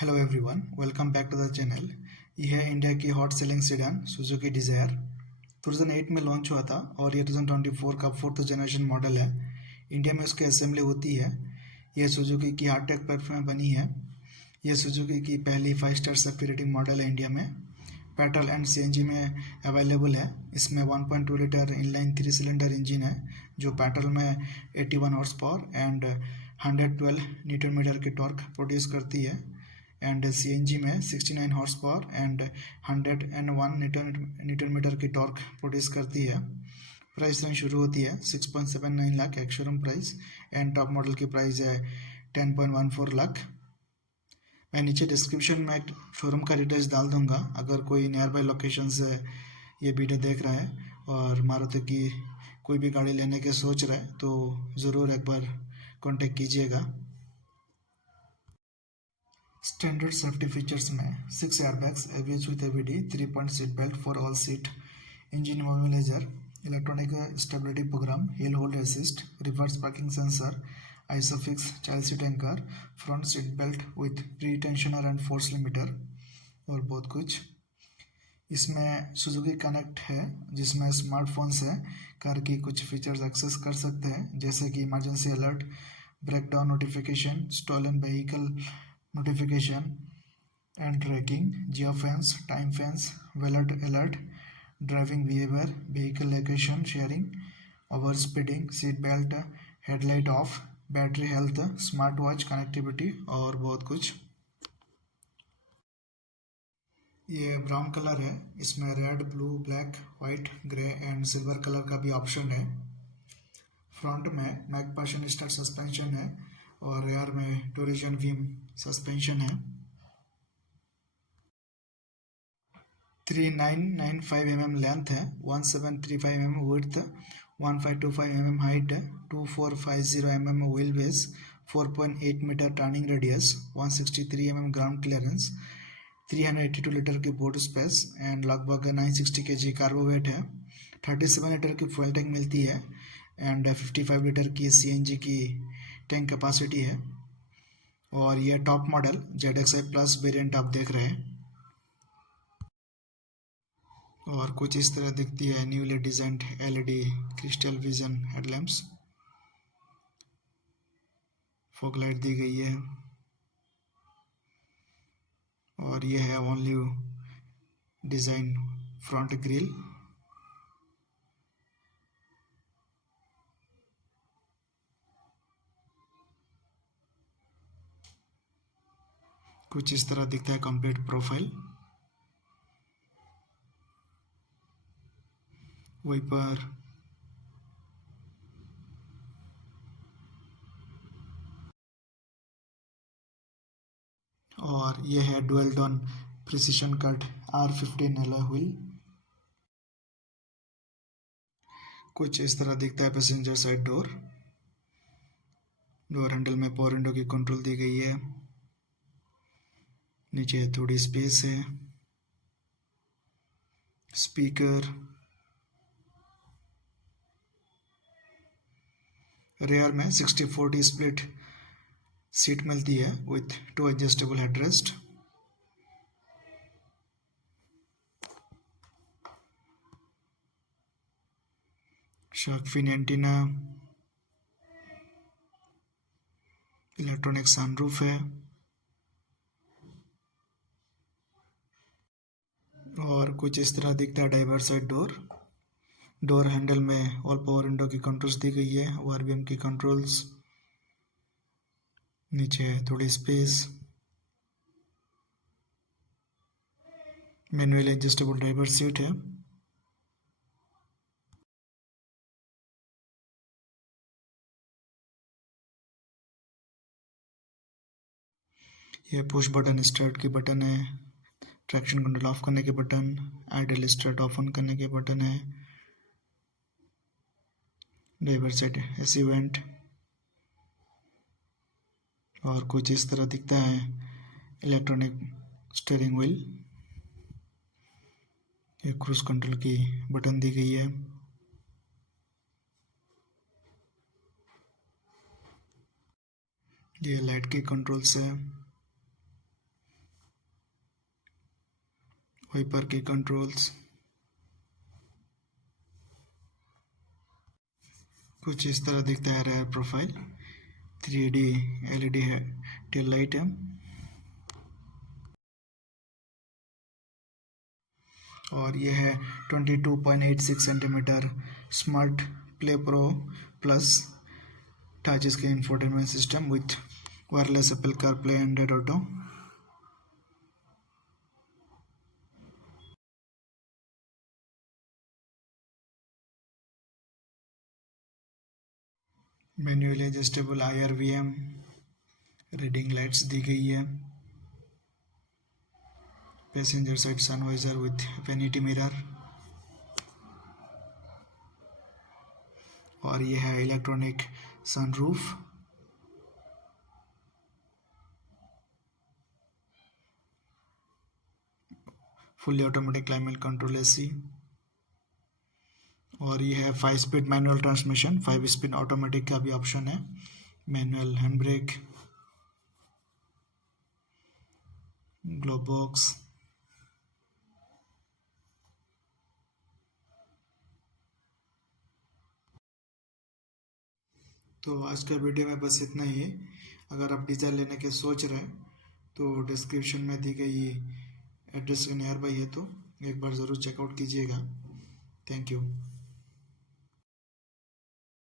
Hello everyone, welcome back to the channel. ये है India की hot selling sedan Suzuki Dzire. 2008 में launch हुआ था और ये 2024 का फोर्थ जनरेशन मॉडल है। इंडिया में उसकी असेंबली होती है। यह सुजुकी की हार्टेक प्लेटफॉर्म में बनी है। यह सुजुकी की पहली 5 स्टार सेफ्टी रेटिंग मॉडल है इंडिया में। पेट्रोल एंड सीएनजी में अवेलेबल है। इसमें 1.2 लीटर इनलाइन 3 सिलेंडर इंजन है जो पेट्रोल में 81 horse power and 112 newton metre की टॉर्क प्रोड्यूस करती है एंड सीएनजी में 69 horse power and 101 newton metre की टॉर्क प्रोड्यूस करती है। प्राइस रेंज शुरू होती है 6.79 lakh ex showroom price and top model की प्राइस है 10.14 लाख। मैं नीचे डिस्क्रिप्शन में शोरूम का डिटेल्स डाल दूंगा। अगर कोई नियर बाई लोकेशन से ये वीडियो देख रहा है और मारुति की कोई भी गाड़ी लेने के सोच रहा है तो ज़रूर एक बार कांटेक्ट कीजिएगा। स्टैंडर्ड सेफ्टी फीचर्स में 6 airbags ABS with ABD, 3-point seat belt for all seat, engine immobiliser, electronic stability program, hill hold assist, reverse parking sensor, ISOFIX child seat anchor, front seat belt with pretensioner and force limiter और बहुत कुछ। इसमें Suzuki connect है जिसमें smartphone से car की कुछ features access कर सकते हैं जैसे कि emergency alert, breakdown notification, stolen vehicle notification and tracking, geofence, time fence, alert alert, driving behavior, vehicle location sharing, overspeeding, seat belt, headlight off, battery health, smart watch connectivity और बहुत कुछ। ये brown colour है। इसमें red, blue, black, white, grey and silver colour का भी option है। Front में मैकपाशन स्टार सस्पेंशन है और रेयर में टोरिजन व्हीम सस्पेंशन है। 3995 mm लेंथ है, 1735 mm width, 1525 mm height, 2450 mm wheel base, 4.8 metre turning radius, 163 mm ground clearance, 382 litre की बोर्ड स्पेस एंड लगभग 960 kg कार्बो वेट है। 37 लीटर की फ्यूल टैंक मिलती है एंड 55 लीटर की CNG की टैंक कैपेसिटी है। और यह top model ZXi plus variant आप देख रहे हैं और कुछ इस तरह दिखती है। Newly designed LED crystal vision headlamps, fog light दी गई है और यह है ओनली डिजाइन फ्रंट ग्रिल। कुछ इस तरह दिखता है कंप्लीट प्रोफाइल। वाइपर, और यह है dual tone precision cut R15 alloy wheel. कुछ इस तरह दिखता है passenger side door. Door handle में पावर विंडो की कंट्रोल दी गई है। नीचे थोड़ी स्पेस है। स्पीकर, रेयर में 60-40 स्प्लिट सीट मिलती है with 2 adjustable headrest. Shark fin antenna, electronic sunroof है और कुछ इस तरह दिखता है driver side door. Door handle में ऑल पावर विंडो की कंट्रोल्स दी गई है, ORVM की कंट्रोल्स। नीचे थोड़ी space, manual adjustable driver seat है। ये पुश बटन स्टार्ट की बटन है, ट्रैक्शन कंट्रोल ऑफ करने के button, idle start off on करने के बटन है, ड्राइवर साइड एसी वेंट और कुछ इस तरह दिखता है इलेक्ट्रॉनिक स्टीयरिंग व्हील। ये क्रूज कंट्रोल की बटन दी गई है। ये लाइट के कंट्रोल्स है। वाइपर की कंट्रोल्स, कुछ इस तरह दिखता है रेयर प्रोफाइल। 3D LED है, टेल लाइट है, और यह है 22.86 centimetre smart play pro plus touch screen infotainment system with wireless Apple CarPlay Android auto. Manually adjustable IRVM, reading lights दी गई है, passenger side sun visor with vanity mirror, और यह है electronic sunroof, fully automatic climate control AC, और यह है 5 speed manual transmission, 5 speed automatic का भी ऑप्शन है, manual hand brake, glove box. तो आज का वीडियो में बस इतना ही है। अगर आप डिज़ायर लेने के सोच रहे हैं तो डिस्क्रिप्शन में दी गई एड्रेस के नियर बाई है, तो एक बार ज़रूर चेकआउट कीजिएगा। Thank you.